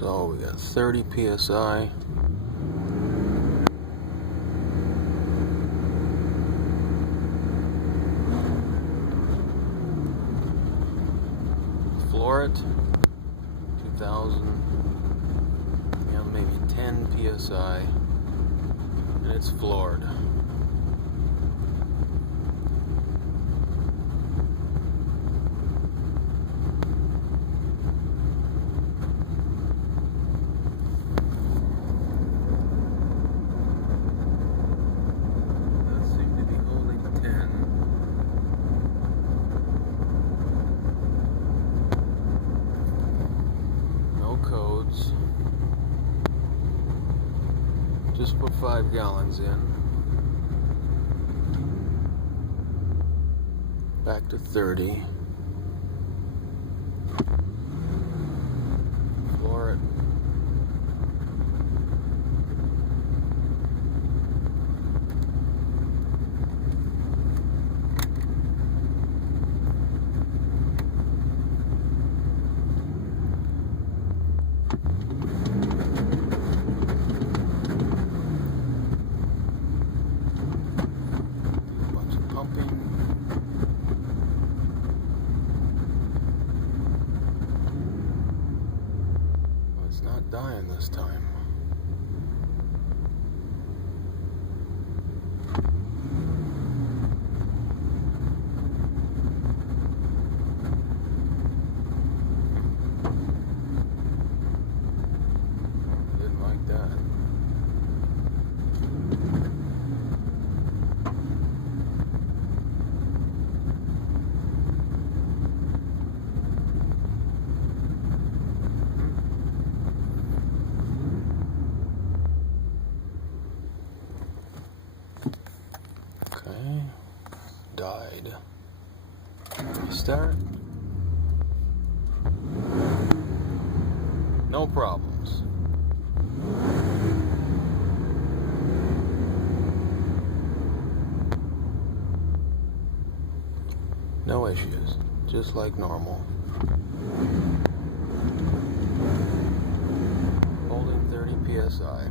So we got 30 psi. Floor it, 2000, maybe 10 psi, and it's floored. Codes. Just put 5 gallons in. Back to 30. Floor it. It's not dying this time. Didn't like that. Okay, died. Restart. No problems. No issues, just like normal. Holding 30 psi.